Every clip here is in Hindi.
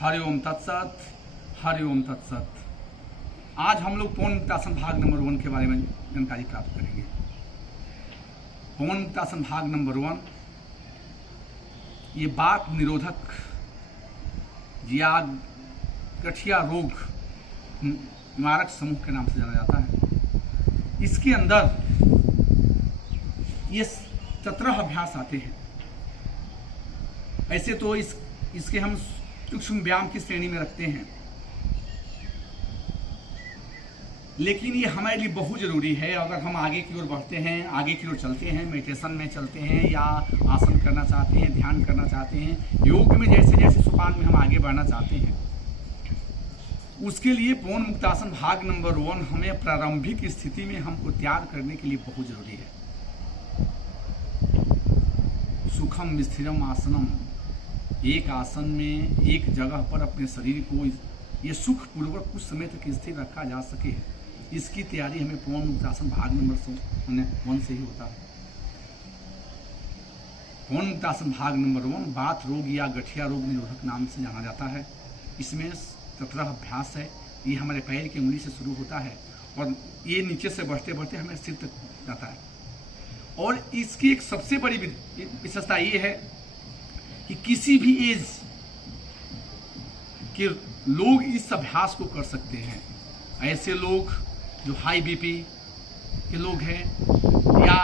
हरि ओम तत्सत, हरि ओम तत्सत। आज हम लोग पवन मुक्तासन भाग नंबर 1 के बारे में जानकारी प्राप्त करेंगे। पवन मुक्तासन भाग नंबर 1 ये वात निरोधक या गठिया रोग निवारक समूह के नाम से जाना जाता है। इसके अंदर ये 17 अभ्यास आते हैं। ऐसे तो इसके हम सूक्ष्म व्यायाम की श्रेणी में रखते हैं, लेकिन ये हमारे लिए बहुत जरूरी है। अगर हम आगे की ओर बढ़ते हैं, आगे की ओर चलते हैं, मेडिटेशन में चलते हैं या आसन करना चाहते हैं, ध्यान करना चाहते हैं, योग में जैसे जैसे सोपान में हम आगे बढ़ना चाहते हैं, उसके लिए पवन मुक्तासन भाग नंबर 1 हमें प्रारंभिक स्थिति में हमको तैयार करने के लिए बहुत जरूरी है। सुखम स्थिरम आसनम, एक आसन में एक जगह पर अपने शरीर को ये सुख पूर्वक कुछ समय तक स्थिर रखा जा सके, इसकी तैयारी हमें पवन मुक्तासन भाग नंबर 1 से ही होता है। पवन मुक्तासन भाग नंबर 1 वात रोग या गठिया रोग निरोधक नाम से जाना जाता है। इसमें 17 अभ्यास है। ये हमारे पैर की उंगली से शुरू होता है और ये नीचे से बढ़ते बढ़ते हमें सिर तक जाता है। और इसकी एक सबसे बड़ी विशेषता ये है कि किसी भी एज के लोग इस अभ्यास को कर सकते हैं। ऐसे लोग जो हाई बीपी के लोग हैं या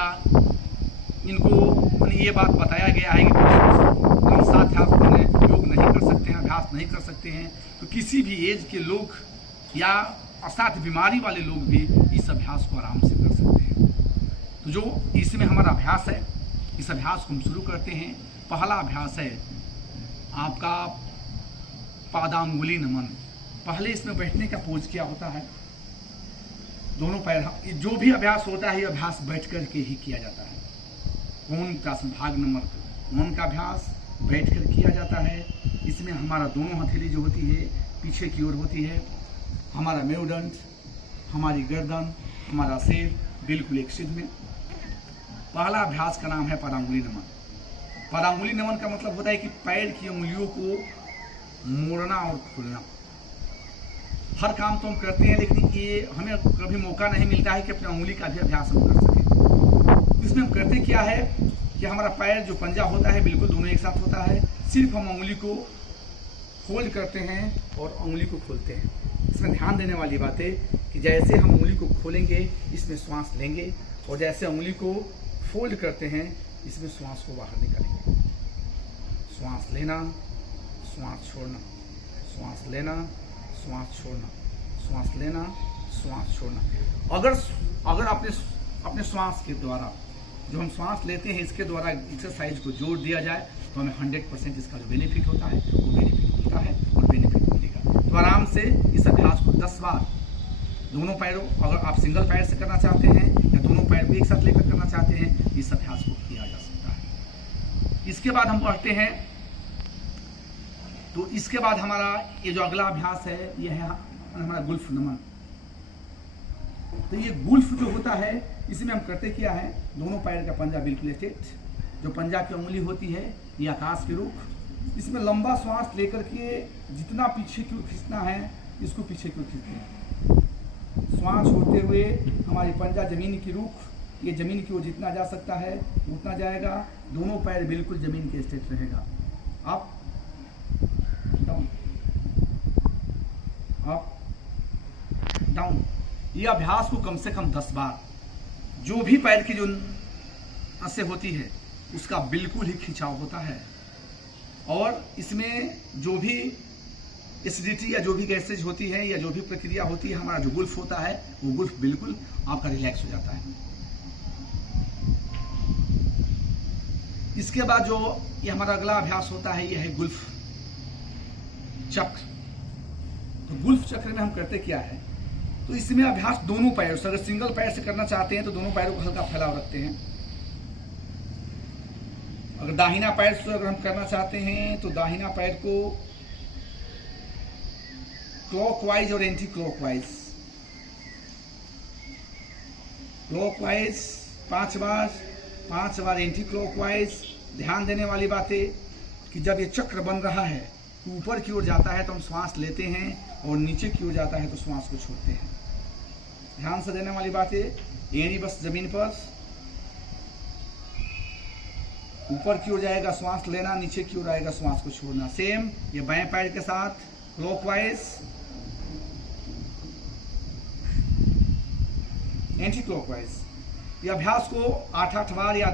इनको ये बात बताया गया है कि योग नहीं कर सकते हैं, अभ्यास नहीं कर सकते हैं, तो किसी भी एज के लोग या असाध्य बीमारी वाले लोग भी इस अभ्यास को आराम से कर सकते हैं। तो जो इसमें हमारा अभ्यास है, इस अभ्यास को हम शुरू करते हैं। पहला अभ्यास है आपका पादांगुली नमन। पहले इसमें बैठने का पोज क्या होता है, दोनों पैर, जो भी अभ्यास होता है ये अभ्यास बैठ कर के ही किया जाता है। पवन मुक्तासन भाग नंबर 1 का अभ्यास बैठ कर किया जाता है। इसमें हमारा दोनों हथेली जो होती है पीछे की ओर होती है, हमारा मेरुदंड, हमारी गर्दन, हमारा सिर बिल्कुल एक सिद्ध में। पहला अभ्यास का नाम है पादांगुली नमन। पादांगुली नमन का मतलब होता है कि पैर की उंगलियों को मोड़ना और खोलना। हर काम तो हम करते हैं, लेकिन ये हमें कभी मौका नहीं मिलता है कि अपनी उंगली का भी अभ्यास हम कर सकें। इसमें हम करते क्या है कि हमारा पैर जो पंजा होता है बिल्कुल दोनों एक साथ होता है। सिर्फ हम उंगली को फोल्ड करते हैं और उंगली को खोलते हैं। इसमें ध्यान देने वाली बात है कि जैसे हम उंगली को खोलेंगे इसमें श्वास लेंगे, और जैसे उंगली को फोल्ड करते हैं इसमें श्वास को बाहर निकालेंगे। श्वास लेना, श्वास छोड़ना, श्वास लेना, श्वास छोड़ना, श्वास लेना, श्वास छोड़ना। अगर अपने श्वास के द्वारा जो हम श्वास लेते हैं इसके द्वारा एक्सरसाइज को जोड़ दिया जाए तो हमें 100% इसका जो बेनिफिट होता है वो बेनिफिट मिलता है और बेनिफिट मिलेगा। तो आराम से इस अभ्यास को 10 बार दोनों पैरों, अगर आप सिंगल पैर से करना चाहते हैं या दोनों पैर को एक साथ लेकर करना चाहते हैं, इस अभ्यास को किया जा सकता है। इसके बाद हम पढ़ते हैं, तो इसके बाद हमारा ये जो अगला अभ्यास है ये है हमारा गुल्फ नमन। तो ये गुल्फ जो होता है इसमें हम करते क्या है, दोनों पैर का पंजा बिल्कुल स्ट्रेट, जो पंजा की उंगली होती है ये आकाश के रुख। इसमें लंबा श्वास लेकर के जितना पीछे की ओर खींचना है इसको पीछे की ओर खींचते हैं। श्वास छोड़ते हुए हमारी पंजा जमीन की रुख, ये जमीन की ओर जितना जा सकता है उतना जाएगा। दोनों पैर बिल्कुल जमीन के स्ट्रेट रहेगा। Up down, up down. ये अभ्यास को कम से कम 10 बार, जो भी पैर की जो नसें होती है उसका बिल्कुल ही खिंचाव होता है, और इसमें जो भी एसिडिटी या जो भी गैसेज होती है या जो भी प्रक्रिया होती है, हमारा जो गुल्फ होता है वो गुल्फ बिल्कुल आपका रिलैक्स हो जाता है। इसके बाद जो ये हमारा अगला अभ्यास होता है ये है गुल्फ चक्र। तो गुल्फ चक्र में हम करते क्या है, तो इसमें अभ्यास दोनों पैरों से, अगर सिंगल पैर से करना चाहते हैं तो दोनों पैरों को हल्का फैलाव रखते हैं। अगर दाहिना पैर से अगर हम करना चाहते हैं तो दाहिना पैर को क्लॉकवाइज और एंटी क्लॉकवाइज, क्लॉकवाइज 5 बार एंटी क्लॉकवाइज। ध्यान देने वाली बात है कि जब ये चक्र बन रहा है ऊपर की ओर जाता है तो हम श्वास लेते हैं, और नीचे की ओर जाता है तो श्वास को छोड़ते हैं। ध्यान से देने वाली बात है, एड़ी बस जमीन पर, ऊपर की ओर जाएगा श्वास लेना, नीचे की ओर आएगा श्वास को छोड़ना। सेम ये बाएं पैर के साथ क्लॉकवाइज, एंटी क्लॉकवाइज। ये अभ्यास को 8-8 बार या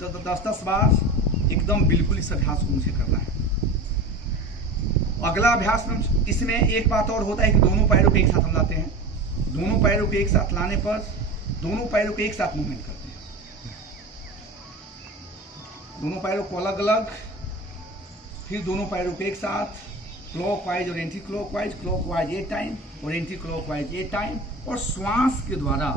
10-10 बार एकदम बिल्कुल इस अभ्यास को मुझे करना है। अगला अभ्यास में इसमें एक बात और होता है कि दोनों पैरों को एक साथ हम लाते हैं। दोनों पैरों को एक साथ लाने पर दोनों पैरों को एक साथ मूवमेंट करते हैं। दोनों पैरों को अलग अलग, फिर दोनों पैरों को एक साथ, क्लॉकवाइज और एंटी क्लॉकवाइज, क्लॉकवाइज 8 टाइम और एंटी क्लॉकवाइज 8 टाइम। और श्वास के द्वारा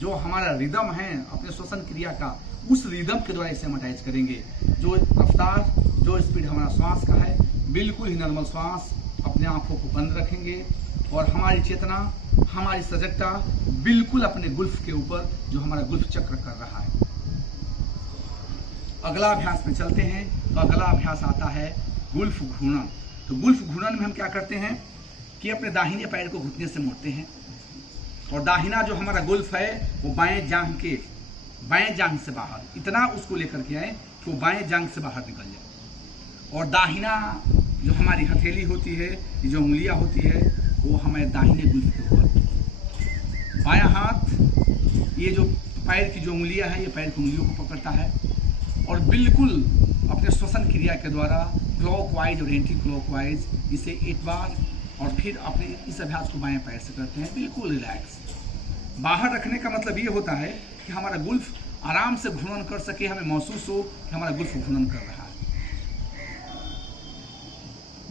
जो हमारा रिदम है अपने श्वसन क्रिया का, उस रिदम के द्वारा इसे हम अटैच करेंगे। जो रफ्तार, जो स्पीड हमारा श्वास का है, बिल्कुल ही नॉर्मल श्वास, अपने आंखों को बंद रखेंगे और हमारी चेतना, हमारी सजगता बिल्कुल अपने गुल्फ के ऊपर, जो हमारा गुल्फ चक्र कर रहा है। अगला अभ्यास में चलते हैं। तो अगला अभ्यास आता है गुल्फ घूर्णन। तो गुल्फ घूर्णन में हम क्या करते हैं कि अपने दाहिने पैर को घुटने से मोड़ते हैं, और दाहिना जो हमारा गुल्फ है वो बाएं जांघ से बाहर इतना उसको लेकर के आए कि वो बाएं जांघ से बाहर निकल जाए। और दाहिना जो हमारी हथेली होती है, जो उंगलियां होती है, वो हमारे दाहिने गुल्फ के ऊपर। बायां हाथ ये जो पैर की जो उंगलियां हैं, ये पैर की उंगलियों को पकड़ता है और बिल्कुल अपने श्वसन क्रिया के द्वारा क्लॉकवाइज और एंटी क्लॉकवाइज इसे 8 बार, और फिर अपने इस अभ्यास को बाएं पैर से करते हैं, बिल्कुल रिलैक्स। बाहर रखने का मतलब ये होता है कि हमारा गुल्फ आराम से घूर्णन कर सके, हमें महसूस हो कि हमारा गुल्फ घूर्णन कर रहा है।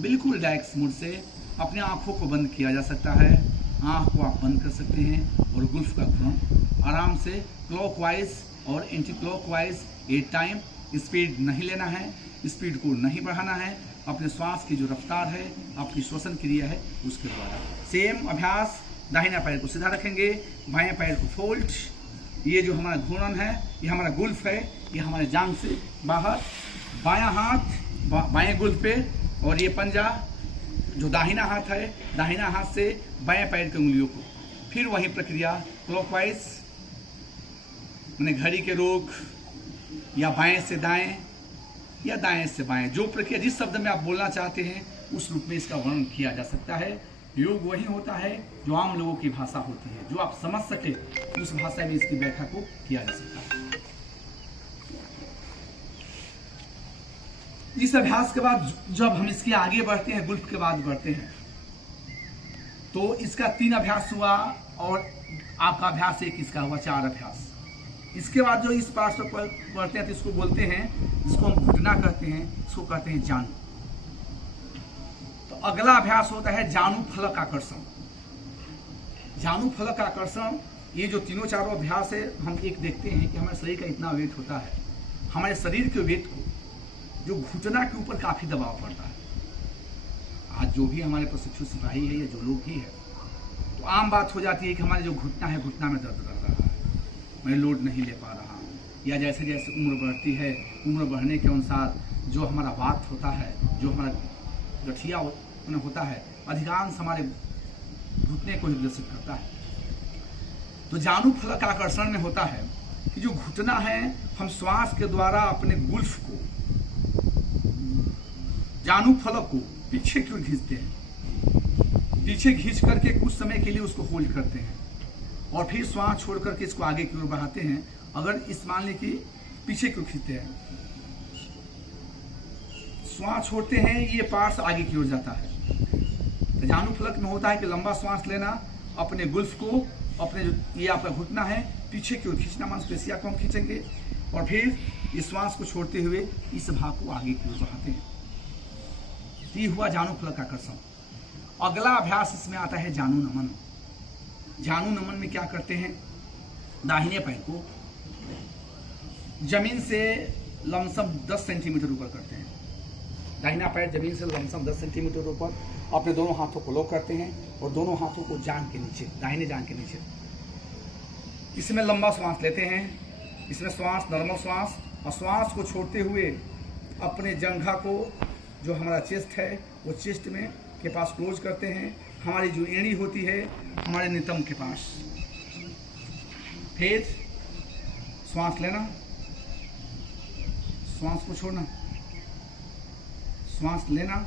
बिल्कुल रिलैक्स मूड से अपने आंखों को बंद किया जा सकता है, आंख को आप बंद कर सकते हैं और गुल्फ का घूर्णन आराम से क्लॉकवाइज और एंटी क्लॉकवाइज 8 टाइम। स्पीड नहीं लेना है, स्पीड को नहीं बढ़ाना है, अपने श्वास की जो रफ्तार है, आपकी श्वसन क्रिया है, उसके द्वारा। सेम अभ्यास, दाहिना पैर को सीधा रखेंगे, बाएं पैर को फोल्ड। ये जो हमारा घूर्णन है, ये हमारा गुल्फ है, ये हमारे जांघ से बाहर। बायां हाथ बाएं गुल्फ पे, और ये पंजा जो दाहिना हाथ है, दाहिना हाथ से बाएं पैर की उंगलियों को। फिर वही प्रक्रिया क्लॉकवाइज, मैंने घड़ी के रोग, या बाएं से दाएं या दाएं से बाएं, जो प्रक्रिया जिस शब्द में आप बोलना चाहते हैं उस रूप में इसका वर्णन किया जा सकता है। योग वही होता है जो आम लोगों की भाषा होती है, जो आप समझ सके उस भाषा में इसकी व्याख्या को किया जा सकता है। इस अभ्यास के बाद जब हम इसके आगे बढ़ते हैं, गुल्फ के बाद बढ़ते हैं, तो इसका 3 अभ्यास हुआ और आपका अभ्यास एक इसका हुआ, 4 अभ्यास। इसके बाद जो इस पार्ट पर बढ़ते हैं तो इसको बोलते हैं, जिसको हम घुटना कहते हैं, इसको कहते हैं जानु। तो अगला अभ्यास होता है जानु फलक आकर्षण। जानु फलक आकर्षण, ये जो तीनों चारों अभ्यास है, हम एक देखते हैं कि हमारे शरीर का इतना वेट होता है, हमारे शरीर के वेट को जो घुटना के ऊपर काफी दबाव पड़ता है। आज जो भी हमारे प्रशिक्षु सिपाही है या जो लोग भी है, तो आम बात हो जाती है कि हमारे जो घुटना है, घुटना में दर्द कर रहा है, मैं लोड नहीं ले पा रहा हूँ, या जैसे जैसे उम्र बढ़ती है, उम्र बढ़ने के अनुसार जो हमारा वात होता है, जो हमारा गठिया होता है, अधिकांश हमारे घुटने को ही ग्रसित करता है। तो जानु फलक आकर्षण में होता है कि जो घुटना है, हम श्वास के द्वारा अपने गुल्फ को, जानु फलक को पीछे क्यों खींचते हैं, पीछे खींच करके कुछ समय के लिए उसको होल्ड करते हैं और फिर श्वास छोड़ करके इसको आगे की ओर बढ़ाते हैं। अगर इस मान लें कि पीछे क्यों खींचते हैं, श्वास छोड़ते हैं, ये पार्ट्स आगे की ओर जाता है। तो जानु फलक में होता है कि लंबा श्वास लेना, अपने गुल्फ को, अपने जो ये आपका घुटना है, पीछे की ओर खींचना, मांसपेशियां को हम खींचेंगे और फिर इस श्वास को छोड़ते हुए इस भाग को आगे की ओर बढ़ाते हैं। ये हुआ जानु फलक आकर्षण। अगला अभ्यास इसमें आता है जानु नमन। जानु नमन में क्या करते हैं, दाहिने पैर को जमीन से लमसम 10 सेंटीमीटर ऊपर करते हैं। दाहिना पैर जमीन से लमसम 10 सेंटीमीटर ऊपर, अपने दोनों हाथों को लॉक करते हैं और दोनों हाथों को जांघ के नीचे, दाहिने जांघ के नीचे। इसमें लंबा श्वास लेते हैं, इसमें श्वास नॉर्मल श्वास, और श्वास को छोड़ते हुए अपने जंघा को, जो हमारा चेस्ट है, वो चेस्ट में के पास क्लोज करते हैं। हमारी जो एड़ी होती है हमारे नितंब के पास। फिर श्वास लेना, श्वास को छोड़ना, श्वास लेना,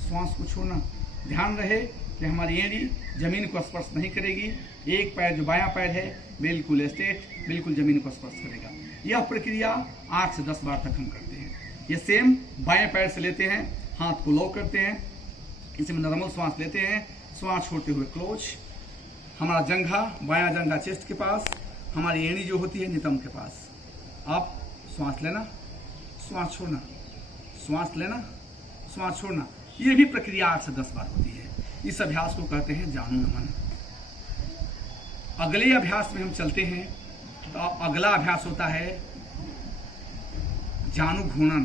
श्वास को छोड़ना। ध्यान रहे कि हमारी एड़ी जमीन को स्पर्श नहीं करेगी। एक पैर जो बायां पैर है बिल्कुल स्ट्रेट, बिल्कुल जमीन को स्पर्श करेगा। यह प्रक्रिया 8 से 10 बार तक हम करते हैं। ये सेम बाएं पैर से लेते हैं, हाथ को लॉक करते हैं, इसमें नॉर्मल श्वास लेते हैं, श्वास छोड़ते हुए क्लोज। हमारा जंघा, बायां जंघा चेस्ट के पास, हमारी एड़ी जो होती है नितंब के पास। आप श्वास लेना, श्वास छोड़ना, श्वास लेना, श्वास छोड़ना। ये भी प्रक्रिया 8 से 10 बार होती है। इस अभ्यास को कहते हैं जानु नमन। अगले अभ्यास में हम चलते हैं तो अगला अभ्यास होता है जानु घूर्णन।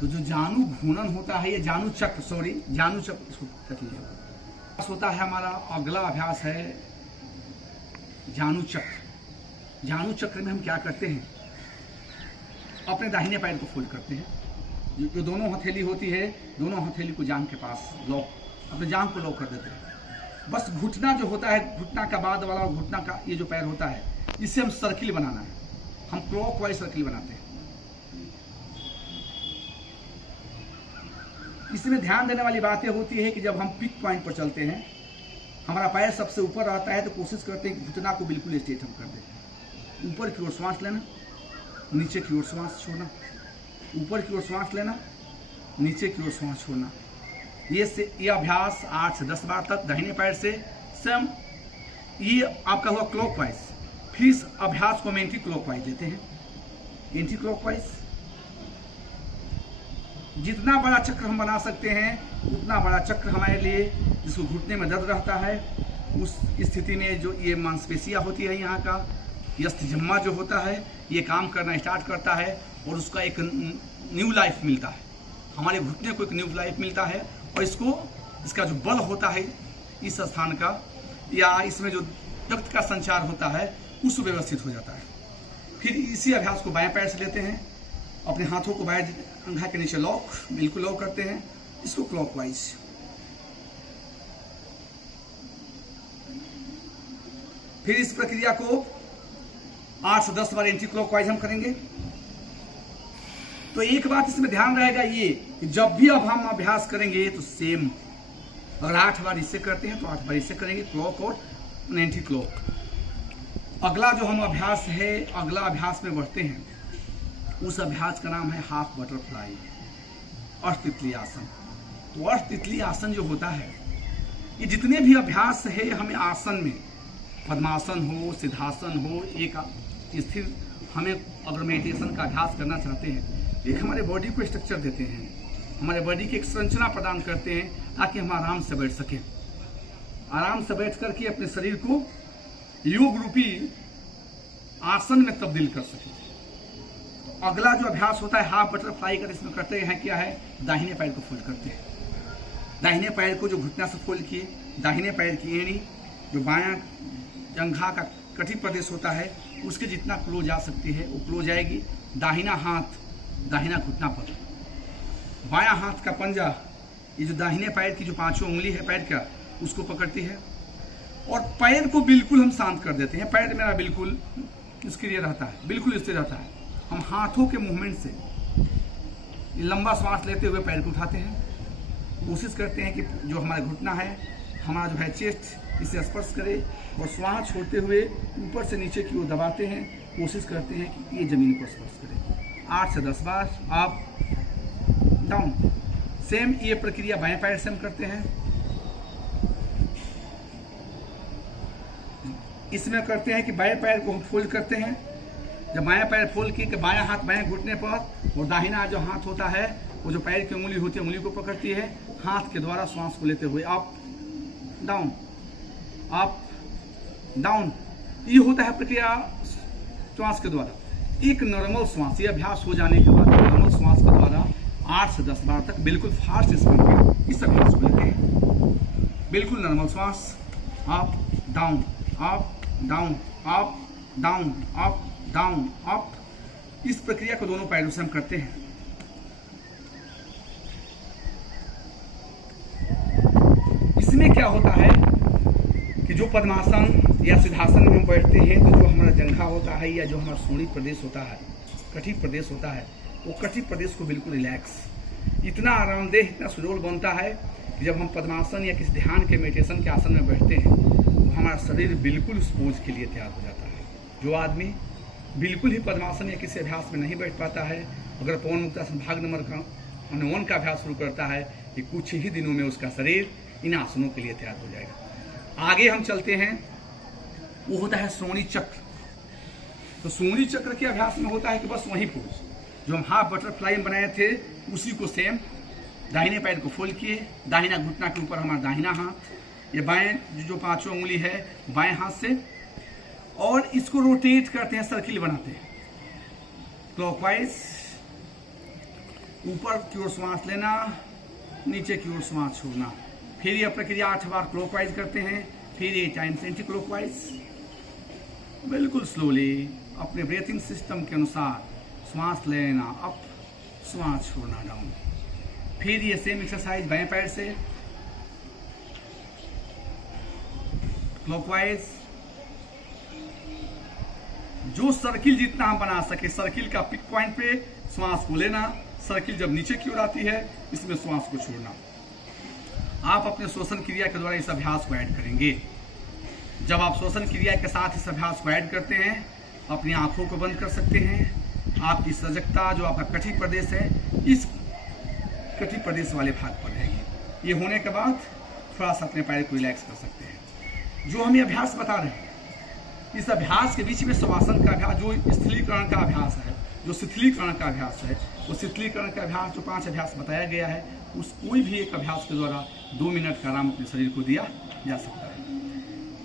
तो जो जानु घूर्णन होता है, ये जानु चक्र, जानु चक्र इसको तक लीजिए, होता है हमारा अगला अभ्यास है जानु चक्र। जानु चक्र में हम क्या करते हैं, अपने दाहिने पैर को फोल्ड करते हैं। जो दोनों हथेली होती है, दोनों हथेली को जांघ के पास लॉक, अपने जांघ को लॉक कर देते हैं। बस घुटना जो होता है, घुटना का बाद वाला और घुटना का ये जो पैर होता है, इससे हम सर्किल बनाना है। हम क्लॉकवाइज सर्किल बनाते हैं। इसमें ध्यान देने वाली बातें होती है कि जब हम पिक पॉइंट पर चलते हैं, हमारा पैर सबसे ऊपर रहता है, तो कोशिश करते हैं कि घुटना को बिल्कुल स्ट्रेट हम कर दें। ऊपर की ओर श्वास लेना, नीचे की ओर श्वास छोड़ना, ऊपर की ओर श्वास लेना, नीचे की ओर श्वास छोड़ना। ये अभ्यास 8 से 10 बार तक दाहिने पैर से। सेम ये आपका हुआ क्लॉकवाइज। फिर इस अभ्यास को हम एंटी क्लॉकवाइज लेते हैं। एंटी क्लॉकवाइज जितना बड़ा चक्र हम बना सकते हैं उतना बड़ा चक्र हमारे लिए, जिसको घुटने में दर्द रहता है, उस स्थिति में जो ये मांसपेशियां होती है यहाँ का, यष्टजम्मा जो होता है, ये काम करना स्टार्ट करता है और उसका एक न्यू लाइफ मिलता है। हमारे घुटने को एक न्यू लाइफ मिलता है और इसका जो बल होता है इस स्थान का, या इसमें जो रक्त का संचार होता है, उस व्यवस्थित हो जाता है। फिर इसी अभ्यास को बाएं पैर से लेते हैं, अपने हाथों को बाएं अंगूठे के नीचे लॉक, बिल्कुल लॉक करते हैं, इसको क्लॉकवाइज। फिर इस प्रक्रिया को 8 से 10 बार एंटी क्लॉकवाइज हम करेंगे। तो एक बात इसमें ध्यान रहेगा ये कि जब भी अब हम अभ्यास करेंगे तो सेम, अगर 8 बार इससे करते हैं तो 8 बार इससे करेंगे, क्लॉक और एंटी क्लॉक। अगला जो हम अभ्यास है, अगला अभ्यास में बढ़ते हैं, उस अभ्यास का नाम है हाफ बटरफ्लाई, अष्टतितली आसन। तो अष्टतितली आसन जो होता है, ये जितने भी अभ्यास है हमें आसन में, पद्मासन हो, सिद्धासन हो, एक स्थिर, हमें अगर मेडिटेशन का अभ्यास करना चाहते हैं, एक हमारे बॉडी को स्ट्रक्चर देते हैं, हमारे बॉडी की एक संरचना प्रदान करते हैं ताकि हम आराम से बैठ सकें। आराम से बैठ करके अपने शरीर को योग रूपी आसन में तब्दील कर सकें। तो अगला जो अभ्यास होता है हाफ बटरफ्लाई का, इसमें करते हैं क्या है, दाहिने पैर को फोल्ड करते हैं। दाहिने पैर को जो घुटना से फोल्ड किए, दाहिने पैर की एड़ी जो बायां जंघा का कटी प्रदेश होता है, उसके जितना क्लोज आ सकती है वो क्लोज आएगी। दाहिना हाथ दाहिना घुटना पर, बायां हाथ का पंजा, ये जो दाहिने पैर की जो 5 उंगली है पैर का, उसको पकड़ती है और पैर को बिल्कुल हम शांत कर देते हैं। पैर मेरा बिल्कुल स्थिर रहता है, बिल्कुल स्थिर रहता है। हम हाथों के मूवमेंट से लंबा श्वास लेते हुए पैर को उठाते हैं। कोशिश करते हैं कि जो हमारा घुटना है, हमारा जो है चेस्ट, इसे स्पर्श करे और श्वास छोड़ते हुए ऊपर से नीचे की ओर दबाते हैं। कोशिश करते हैं कि ये जमीन को स्पर्श करे। 8 से 10 बार आप डाउन। सेम ये प्रक्रिया बाएं पैर से हम करते हैं। इसमें करते हैं कि बाएं पैर को हम फोल्ड करते हैं। जब बाएं पैर फोल्ड किए, बायां हाथ बाएं घुटने पर और दाहिना जो हाथ होता है वो जो पैर की उंगली होती है, उंगली को पकड़ती है। हाथ के द्वारा श्वास को लेते हुए अप डाउन, अप डाउन, ये होता है प्रक्रिया श्वास के द्वारा। एक नॉर्मल श्वास, ये अभ्यास हो जाने के बाद नॉर्मल श्वास के द्वारा 8 से 10 बार तक बिल्कुल फास्ट स्पीड में इस अभ्यास को लेते हैं। बिल्कुल नॉर्मल श्वास, up down, up down, up down, up down, up. इस प्रक्रिया को दोनों पैरों से हम करते हैं। इसमें क्या होता है कि जो पद्मासन या सिद्धासन में हम बैठते हैं तो जो हमारा जंघा होता है या जो हमारा सोनी प्रदेश होता है, कटी प्रदेश होता है, वो कटी प्रदेश को बिल्कुल रिलैक्स, इतना आरामदेह, इतना सुडौल बनता है कि जब हम पद्मासन या किसी ध्यान के मेडिटेशन के आसन में बैठते हैं तो हमारा शरीर बिल्कुल उस पोज के लिए तैयार हो जाता है। जो आदमी बिल्कुल ही पद्मासन या किसी अभ्यास में नहीं बैठ पाता है, अगर पवन मुक्तासन भाग नंबर 1 का अभ्यास शुरू करता है कि कुछ ही दिनों में उसका शरीर इन आसनों के लिए तैयार हो जाएगा। आगे हम चलते हैं, वो होता है श्रोणी चक्र। तो श्रोणी चक्र के अभ्यास में होता है कि बस वही पोज जो हम हाफ बटरफ्लाई में बनाए थे उसी को सेम, दाहिने पैर को फोल्ड किए, दाहिना घुटना के ऊपर हमारा दाहिना हाथ, ये बाएं जो 5 उंगली है बाएं हाथ से, और इसको रोटेट करते हैं, सर्किल बनाते हैं क्लॉकवाइज, ऊपर की ओर श्वास लेना, नीचे की ओर श्वास छोड़ना। फिर यह प्रक्रिया 8 बार क्लॉकवाइज करते हैं, फिर 8 टाइम्स एंटी क्लॉकवाइज, बिल्कुल स्लोली अपने ब्रीथिंग सिस्टम के अनुसार श्वास लेना अप, श्वास छोड़ना डाउन। फिर ये सेम एक्सरसाइज बाएं पैर से क्लॉकवाइज, जो सर्किल जितना हम बना सके, सर्किल का पिक पॉइंट पे श्वास को लेना, सर्किल जब नीचे की ओर आती है इसमें श्वास को छोड़ना। आप अपने श्वसन क्रिया के द्वारा इस अभ्यास को ऐड करेंगे। जब आप श्वसन क्रिया के साथ इस अभ्यास को ऐड करते हैं, अपनी आंखों को बंद कर सकते हैं। आपकी सजगता जो आपका कटी प्रदेश है इस कटी प्रदेश वाले भाग पर रहेगी। ये होने के बाद थोड़ा सा अपने पैर को रिलैक्स कर सकते हैं। जो हम ये अभ्यास बता रहे हैं, इस अभ्यास के बीच में शवासन का अभ्यास, जो स्थिरीकरण का अभ्यास है, जो शिथिलीकरण का अभ्यास है, वो शिथिलीकरण का अभ्यास जो 5 अभ्यास बताया गया है, उस कोई भी एक अभ्यास के द्वारा 2 मिनट का आराम अपने शरीर को दिया जा सकता है।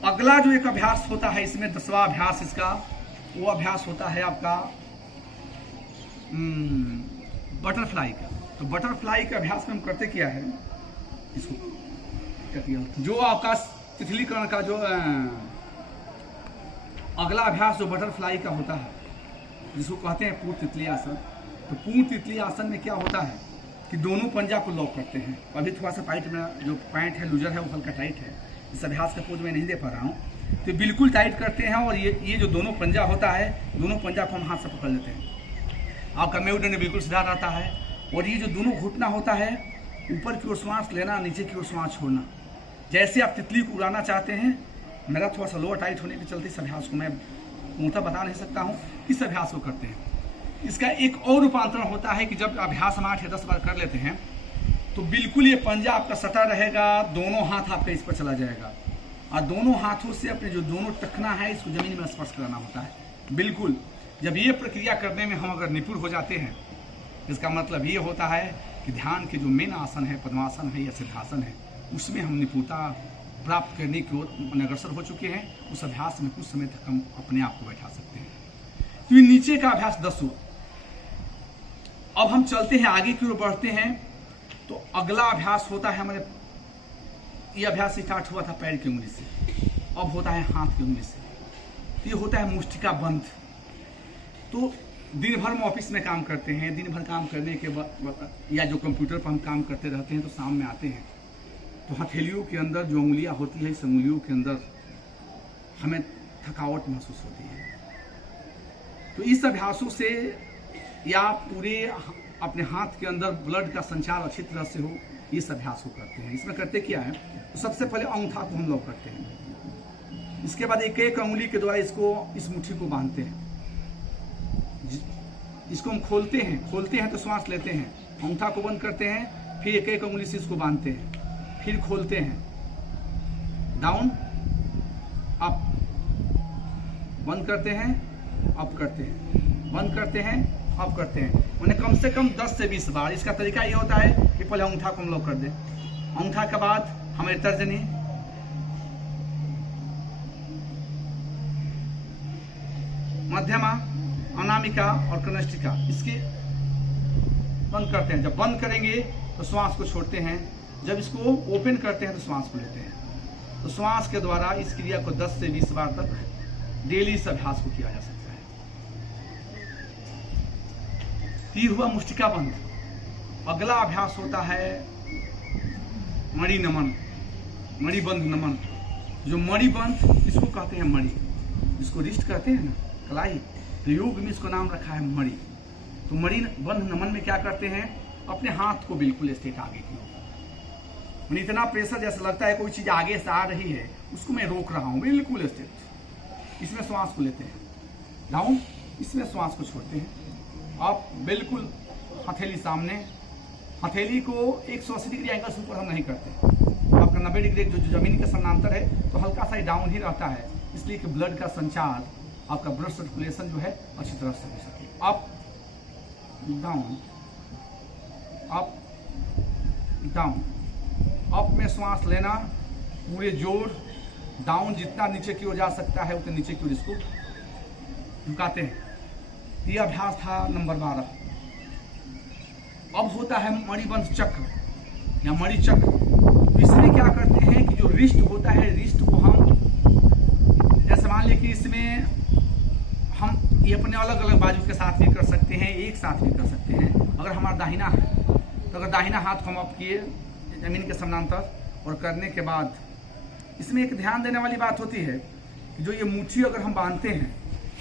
अगला जो एक अभ्यास होता है, इसमें 10वां अभ्यास इसका, वो अभ्यास होता है आपका बटरफ्लाई का। तो बटरफ्लाई के अभ्यास में हम करते क्या है, इसको जो आपका शिथिलीकरण का जो अगला अभ्यास जो बटरफ्लाई का होता है, जिसको कहते हैं पूर्ण तितली आसन। तो पूर्ण तितली आसन में क्या होता है कि दोनों पंजा को लॉक करते हैं। अभी थोड़ा सा पाइट में जो पैंट है, लूजर है, वो हल्का टाइट है, इस अभ्यास का पोज मैं नहीं दे पा रहा हूँ, तो बिल्कुल टाइट करते हैं। और ये जो दोनों पंजा होता है, दोनों पंजा को हम हाथ से पकड़ लेते हैं, आपका मेरुदंड बिल्कुल सीधा रहता है। और ये जो दोनों घुटना होता है, ऊपर की ओर श्वास लेना, नीचे की ओर श्वास छोड़ना। जैसे आप तितली को उड़ाना चाहते हैं, मेरा थोड़ा सा लोअर टाइट होने के चलते इस अभ्यास को मैं मोटा बता नहीं सकता हूँ, इस अभ्यास को करते हैं। इसका एक और रूपांतरण होता है कि जब अभ्यास हम 8 या 10 बार कर लेते हैं तो बिल्कुल ये पंजा आपका सटा रहेगा, दोनों हाथ आपका इस पर चला जाएगा, और दोनों हाथों से अपने जो दोनों टखना है इसको जमीन में स्पर्श कराना होता है। बिल्कुल जब ये प्रक्रिया करने में हम अगर निपुण हो जाते हैं, इसका मतलब ये होता है कि ध्यान के जो मेन आसन है, पद्मासन है या सिद्धासन है, उसमें हम निपुणता प्राप्त करने की ओर अग्रसर हो चुके हैं। उस अभ्यास में कुछ समय तक हम अपने आप को बैठा सकते हैं। तो ये नीचे का अभ्यास 10 हुआ। अब हम चलते हैं आगे की ओर बढ़ते हैं। तो अगला अभ्यास होता है हमारे, ये अभ्यास स्टार्ट हुआ था पैर की उंगली से, अब होता है हाथ की उंगली से। ये होता है मुष्टिका बंध। तो दिन भर हम ऑफिस में काम करते हैं, दिन भर काम करने के बाद या जो कंप्यूटर पर हम काम करते रहते हैं, तो शाम में आते हैं तो हथेलियों के अंदर जो उंगलियां होती है, इस उंगलियों के अंदर हमें थकावट महसूस होती है। तो इस अभ्यासों से या पूरे अपने हाथ के अंदर ब्लड का संचार अच्छी तरह से हो, इस अभ्यास को करते हैं। इसमें करते क्या है, तो सबसे पहले अंगूठा को हम लोग करते हैं, इसके बाद एक एक उंगली के द्वारा इस मुट्ठी को बांधते हैं, इसको हम खोलते हैं तो श्वास लेते हैं, अंगूठा को बंद करते हैं, फिर एक एक उंगली से इसको बांधते हैं, फिर खोलते हैं, डाउन अप, बंद करते हैं, अप करते हैं, बंद करते हैं, अप करते हैं। उन्हें कम से कम 10 से 20 बार। इसका तरीका ये होता है कि पहले अंगूठा को हम लोग कर दें, अंगूठा के बाद हमारी तर्जनी, मध्यमा, अनामिका और कनिष्ठिका, इसके बंद करते हैं। जब बंद करेंगे तो श्वास को छोड़ते हैं, जब इसको ओपन करते हैं तो श्वास को लेते हैं। तो श्वास के द्वारा इस क्रिया को 10 से 20 बार तक डेली इस अभ्यास को किया जा सकता है। ये हुआ मुष्टिका बंध। अगला अभ्यास होता है मणि नमन। मणिबंध नमन। जो मणिबंध इसको कहते हैं मणि, जिसको रिष्ट कहते हैं ना, कलाई, तो योग में इसको नाम रखा है मणि। तो मणिबंध नमन में क्या करते हैं, अपने हाथ को बिल्कुल स्ट्रेट आगे की ओर, मैंने इतना प्रेशर जैसा लगता है कोई चीज आगे से आ रही है, उसको मैं रोक रहा हूँ, बिल्कुल स्ट्रेट। इसमें श्वास को लेते हैं डाउन, इसमें श्वास को छोड़ते हैं आप, बिल्कुल हथेली सामने। हथेली को 180 डिग्री एंगल से ऊपर हम नहीं करते, आपका 90 डिग्री जो जमीन के समानांतर है, तो हल्का सा डाउन ही रहता है, इसलिए कि ब्लड का संचार, आपका ब्लड सर्कुलेशन जो है अच्छी तरह से हो सके। Up down, up down. Up में श्वास लेना पूरे जोर, डाउन जितना नीचे की ओर जा सकता है उतने नीचे की ओर इसको झुकाते हैं। यह अभ्यास था नंबर 12। अब होता है मणिबंध चक्र या मणि चक्र। तो इसमें क्या करते हैं कि जो रिस्ट होता है, रिस्ट को हम जैसे मान लीजिए कि इसमें हम ये अपने अलग अलग बाजू के साथ भी कर सकते हैं, एक साथ भी कर सकते हैं। अगर हमारा दाहिना है तो अगर दाहिना हाथ को हम अप किए जमीन के समानांतर, और करने के बाद इसमें एक ध्यान देने वाली बात होती है कि जो ये मुट्ठी अगर हम बांधते हैं,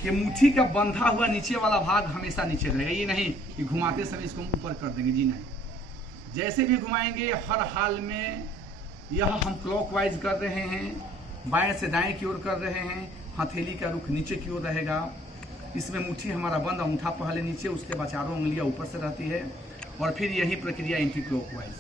ये मुट्ठी का बंधा हुआ नीचे वाला भाग हमेशा नीचे रहेगा। ये नहीं कि घुमाते समय इसको हम ऊपर कर देंगे, जी नहीं। जैसे भी घुमाएंगे हर हाल में, यह हम क्लॉकवाइज कर रहे हैं, बाएं से दाएं की ओर कर रहे हैं, हथेली का रुख नीचे की ओर रहेगा। इसमें मुट्ठी हमारा बंद, अंगूठा पहले नीचे, उसके बाद चारों उंगलियां ऊपर से रहती है, और फिर यही प्रक्रिया एंटी क्लॉकवाइज।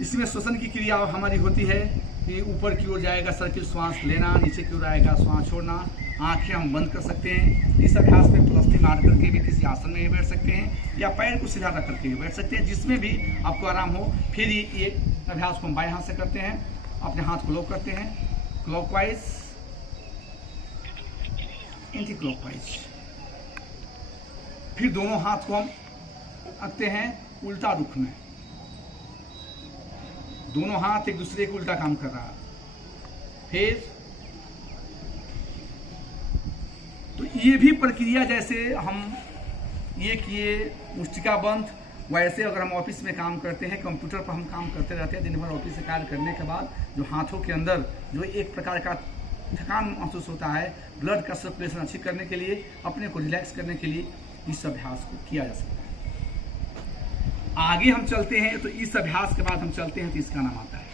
इसमें श्वसन की क्रिया हमारी होती है कि ऊपर की ओर जाएगा सर्किल, श्वास लेना, नीचे की ओर आएगा श्वास छोड़ना। आंखें हम बंद कर सकते हैं। इस अभ्यास में प्लस्ती मार करके भी किसी आसन में भी बैठ सकते हैं, या पैर को सीधा रख करके भी बैठ सकते हैं, जिसमें भी आपको आराम हो। फिर ये अभ्यास को हम बाएं हाथ से करते हैं, अपने हाथ को लॉक करते हैं, क्लॉकवाइज, एंटी क्लॉकवाइज। फिर दोनों हाथ को हम रखते हैं उल्टा रुख में, दोनों हाथ एक दूसरे को उल्टा काम कर रहा है। फिर तो ये भी प्रक्रिया जैसे हम ये किए मुष्टिका बंध, वैसे अगर हम ऑफिस में काम करते हैं, कंप्यूटर पर हम काम करते रहते हैं, दिन भर ऑफिस से कार्य करने के बाद जो हाथों के अंदर जो एक प्रकार का थकान महसूस होता है, ब्लड का सर्कुलेशन अच्छी करने के लिए, अपने को रिलैक्स करने के लिए इस अभ्यास को किया जा सकता है। आगे हम चलते हैं, तो इस अभ्यास के बाद हम चलते हैं तो इसका नाम आता है,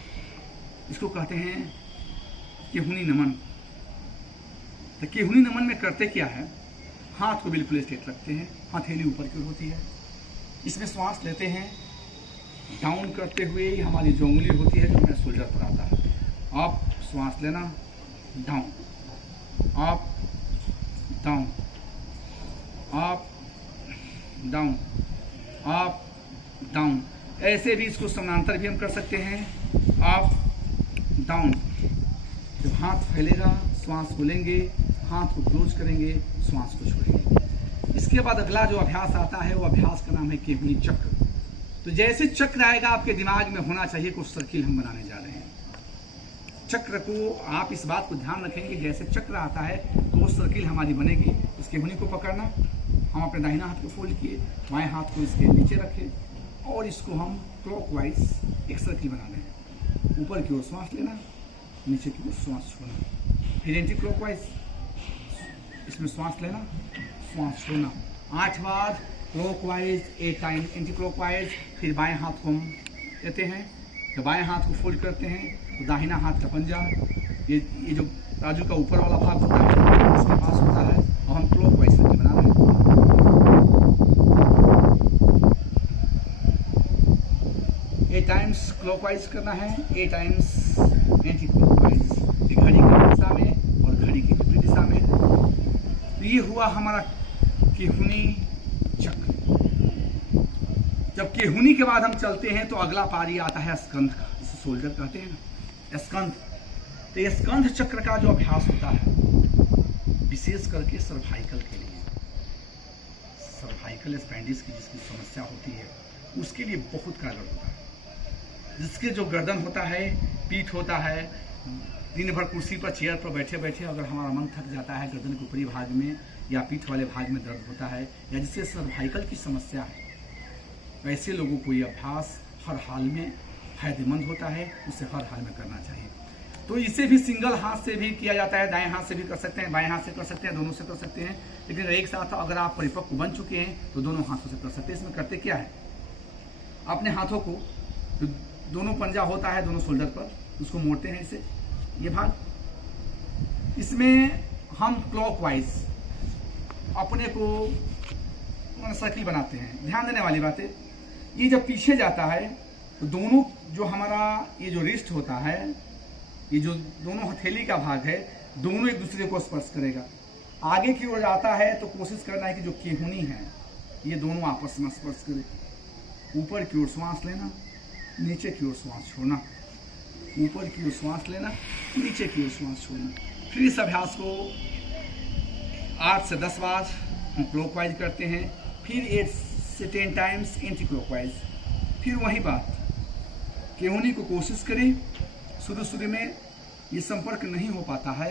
इसको कहते हैं केहुनी नमन। तो केहुनी नमन में करते क्या है, हाथ को बिल्कुल स्ट्रेट रखते हैं, हथेली ऊपर की ओर होती है, इसमें श्वास लेते हैं, डाउन करते हुए ही हमारी जो उंगली होती है जो हमारे शोल्डर पर आता है, अप श्वास लेना, down, up down, up down, up down. ऐसे भी इसको समानांतर भी हम कर सकते हैं, अप डाउन। जब हाथ फैलेगा श्वास को लेंगे, हाथ को क्लोज करेंगे, श्वास को छोड़ेंगे। इसके बाद अगला जो अभ्यास आता है वो अभ्यास का नाम है केहुनी चक्र। तो जैसे चक्र आएगा आपके दिमाग में होना चाहिए कुछ सर्किल हम बनाने जा रहे हैं। चक्र को आप इस बात को ध्यान रखेंगे, जैसे चक्र आता है तो वो सर्किल हमारी बनेगी। इस केहुनी को पकड़ना, हम अपने दाहिना हाथ को फोल्ड किए, बाएं हाथ को इसके नीचे रखे, और इसको हम क्लॉकवाइज एक सर्किल बना दें। ऊपर की ओर श्वास लेना, नीचे की ओर श्वास छोड़ना, फिर एंटी क्लॉकवाइज, इसमें श्वास लेना, श्वास छोड़ना 8 बार क्लॉकवाइज, 8 टाइम एंटी क्लॉकवाइज। फिर बाएं हाथ को हम लेते हैं, तो बाएं हाथ को फोल्ड करते हैं, तो दाहिना हाथ का पंजा, ये जो बाजू का ऊपर वाला भाग होता है इसके पास होता है, और हम क्लॉकवाइज सर्किल बना रहे हैं। 8 टाइम्स क्लॉकवाइज करना है, 8 टाइम्स एंटी क्लॉकवाइज, घड़ी की दिशा में और घड़ी की विपरीत दिशा में। तो ये हुआ हमारा केहुनी चक्र। जब केहुनी के बाद हम चलते हैं तो अगला पारी आता है स्कंध का, जिसे शोल्डर कहते हैं ना, स्कंध। तो ये स्कंध चक्र का जो अभ्यास होता है विशेष करके सर्वाइकल के लिए, सर्वाइकल स्पेंडिस की जिसकी समस्या होती है उसके लिए बहुत कारगर होता है। जिसके जो गर्दन होता है, पीठ होता है, दिन भर कुर्सी पर चेयर पर बैठे बैठे अगर हमारा मन थक जाता है, गर्दन के ऊपरी भाग में या पीठ वाले भाग में दर्द होता है, या जिससे सर्वाइकल की समस्या है, वैसे लोगों को ये अभ्यास हर हाल में फायदेमंद होता है, उसे हर हाल में करना चाहिए। तो इसे भी सिंगल हाथ से भी किया जाता है, दाएं हाथ से भी कर सकते हैं, बाएं हाथ से कर सकते हैं, दोनों से कर सकते हैं। लेकिन एक साथ अगर आप परिपक्व बन चुके हैं तो दोनों हाथों से कर सकते हैं। इसमें करते क्या है, अपने हाथों को जो दोनों पंजा होता है दोनों शोल्डर पर, उसको मोड़ते हैं इसे, ये भाग। इसमें हम क्लॉकवाइज अपने को सर्किल बनाते हैं। ध्यान देने वाली बात है, ये जब पीछे जाता है तो दोनों जो हमारा ये जो रिस्ट होता है, ये जो दोनों हथेली का भाग है, दोनों एक दूसरे को स्पर्श करेगा। आगे की ओर जाता है तो कोशिश करना है कि जो केहूनी है ये दोनों आपस में स्पर्श करे। ऊपर की ओर श्वास लेना, नीचे की ओर श्वास छोड़ना, ऊपर की ओर श्वास लेना, नीचे की ओर श्वास छोड़ना। फिर इस अभ्यास को 8 से 10 बार हम क्लॉकवाइज करते हैं, फिर 8 से 10 टाइम्स एंटी क्लॉकवाइज। फिर वही बात, केहूनी को कोशिश करें। शुरू में ये संपर्क नहीं हो पाता है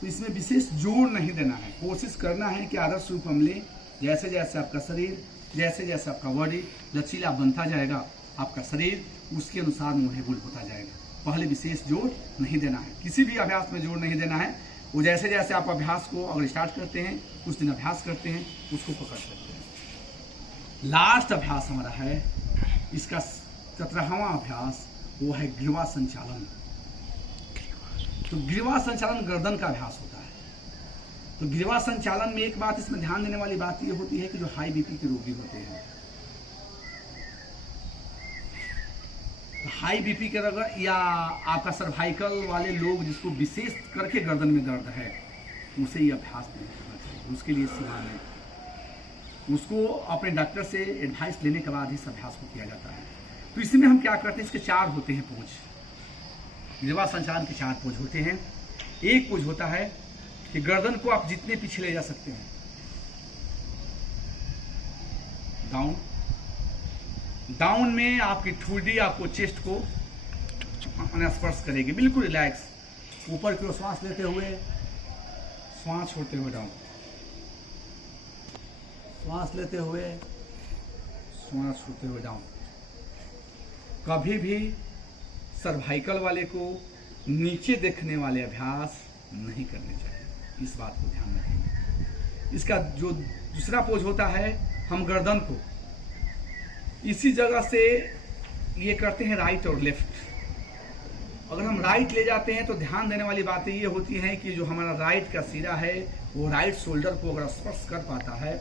तो इसमें विशेष जोर नहीं देना है। कोशिश करना है कि आदर्श रूप हम लें। जैसे जैसे आपका शरीर, जैसे जैसे आपका बॉडी लचीला बनता जाएगा, आपका शरीर उसके अनुसार मूवेबल होता जाएगा। पहले विशेष जोर नहीं देना है, किसी भी अभ्यास में जोर नहीं देना है। वो जैसे जैसे आप अभ्यास को अगर स्टार्ट करते हैं, कुछ दिन अभ्यास करते हैं, उसको पकड़ सकते हैं। लास्ट अभ्यास हमारा है, इसका 17वां अभ्यास, वो है ग्रीवा संचालन। तो ग्रीवा संचालन गर्दन का अभ्यास होता है। तो ग्रीवा संचालन में एक बात इसमें ध्यान देने वाली बात ये होती है कि जो हाई बीपी के रोगी होते हैं, तो हाई बीपी के अगर या आपका सर्वाइकल वाले लोग जिसको विशेष करके गर्दन में दर्द है, उसे ये अभ्यास नहीं करना चाहिए। उसके लिए सीमा नहीं, उसको अपने डॉक्टर से एडवाइस लेने के बाद इस अभ्यास को किया जाता है। तो इसमें हम क्या करते हैं, इसके 4 होते हैं पोज। ग्रीवा संचालन के 4 पोज होते हैं। एक पोज होता है कि गर्दन को आप जितने पीछे ले जा सकते हैं, डाउन। डाउन में आपकी ठुड्डी आपको चेस्ट को स्पर्श करेगी, बिल्कुल रिलैक्स। ऊपर की ओर श्वास लेते हुए, श्वास छोड़ते हुए डाउन, श्वास लेते हुए, श्वास छोड़ते हुए डाउन। कभी भी सर्वाइकल वाले को नीचे देखने वाले अभ्यास नहीं करने चाहिए, इस बात को ध्यान रखें। इसका जो दूसरा पोज होता है, हम गर्दन को इसी जगह से ये करते हैं, राइट और लेफ्ट। अगर हम राइट ले जाते हैं तो ध्यान देने वाली बातें ये होती हैं कि जो हमारा राइट का सिरा है वो राइट शोल्डर को अगर स्पर्श कर पाता है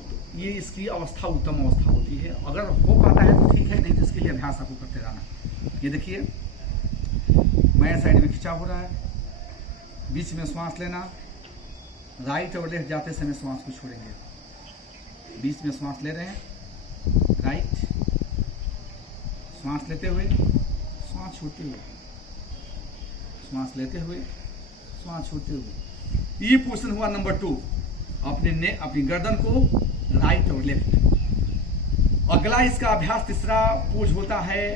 तो ये इसकी अवस्था उत्तम अवस्था होती है। अगर हो पाता है तो ठीक है, नहीं तो इसके लिए अभ्यास आपको करते रहना। ये देखिए, मैं साइड में खिंचा हो रहा है, बीच में श्वास लेना, राइट और लेफ्ट जाते समय श्वास को छोड़ेंगे। बीच में श्वास ले रहे हैं, राइट, श्वास लेते हुए, श्वास छोड़ते हुए, श्वास लेते हुए, श्वास छोड़ते हुए। ये पोजीशन हुआ नंबर 2, अपनी गर्दन को राइट और लेफ्ट। अगला इसका अभ्यास तीसरा पोज होता है,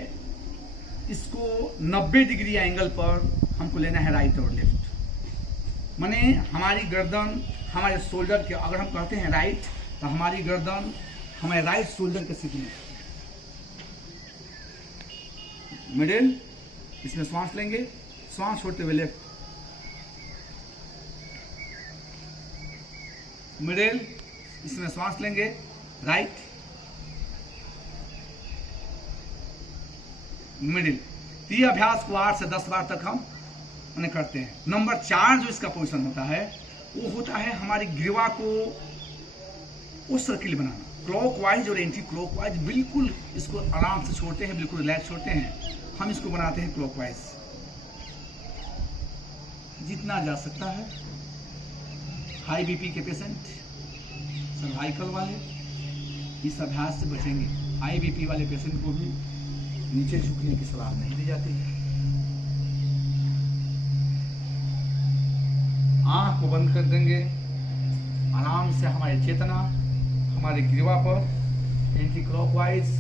इसको 90 डिग्री एंगल पर हमको लेना है, राइट और लेफ्ट। माने हमारी गर्दन हमारे शोल्डर के, अगर हम कहते हैं राइट तो हमारी गर्दन हमारे राइट शोल्डर के स्थिति में, मिडिल, इसमें श्वास लेंगे, श्वास छोड़ते हुए लेफ्ट, मिडिल, इसमें श्वास लेंगे, राइट, मिडिल। तो ये अभ्यास को 8 से 10 बार तक हम करते हैं। नंबर 4 जो इसका पोजीशन होता है वो होता है हमारी ग्रीवा को उस सर्किल बनाना, क्लॉकवाइज और एंटी क्लॉकवाइज। बिल्कुल इसको आराम से छोड़ते हैं, बिल्कुल रिलैक्स छोड़ते हैं। हम इसको बनाते हैं क्लॉकवाइज, जितना जा सकता है। हाई बीपी के पेशेंट, सर्वाइकल वाले इस अभ्यास से बचेंगे। हाई बीपी वाले पेशेंट को भी नीचे झुकने की सलाह नहीं दी जाती है। आंख को बंद कर देंगे, आराम से हमारी चेतना हमारी ग्रीवा पर एंटी क्लॉकवाइज,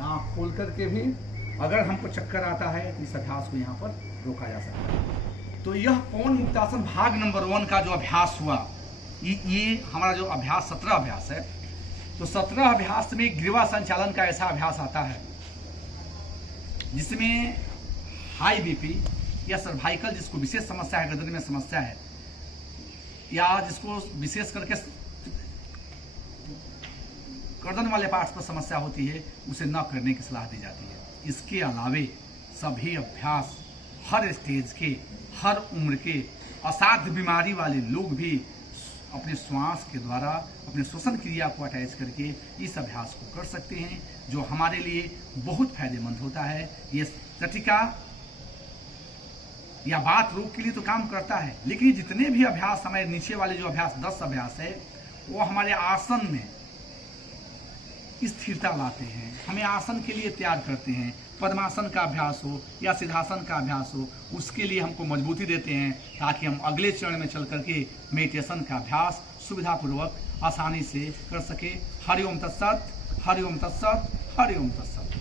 आंख खोल करके भी अगर हमको चक्कर आता है तो इस अभ्यास को यहाँ पर रोका जा सकता है। तो यह पवन मुक्तासन भाग नंबर 1 का जो अभ्यास हुआ, ये हमारा जो अभ्यास 17 अभ्यास है, तो 17 अभ्यास में ग्रीवा संचालन का ऐसा अभ्यास आता है जिसमें हाई बीपी या सर्वाइकल, जिसको विशेष समस्या है, गर्दन में समस्या है, या जिसको विशेष करके गर्दन वाले पार्ट्स पर समस्या होती है, उसे न करने की सलाह दी जाती है। इसके अलावे सभी अभ्यास हर स्टेज के, हर उम्र के, असाध्य बीमारी वाले लोग भी अपने श्वास के द्वारा अपने श्वसन क्रिया को अटैच करके इस अभ्यास को कर सकते हैं, जो हमारे लिए बहुत फायदेमंद होता है। ये तटिका या बात रोग के लिए तो काम करता है, लेकिन जितने भी अभ्यास हमारे नीचे वाले जो अभ्यास 10 अभ्यास है, वो हमारे आसन में स्थिरता लाते हैं, हमें आसन के लिए तैयार करते हैं। पद्मासन का अभ्यास हो या सिद्धासन का अभ्यास हो, उसके लिए हमको मजबूती देते हैं, ताकि हम अगले चरण में चल करके मेडिटेशन का अभ्यास सुविधापूर्वक आसानी से कर सके। हरि ओम तत्सत, हरि ओम तत्सत, हरि ओम तत्सत।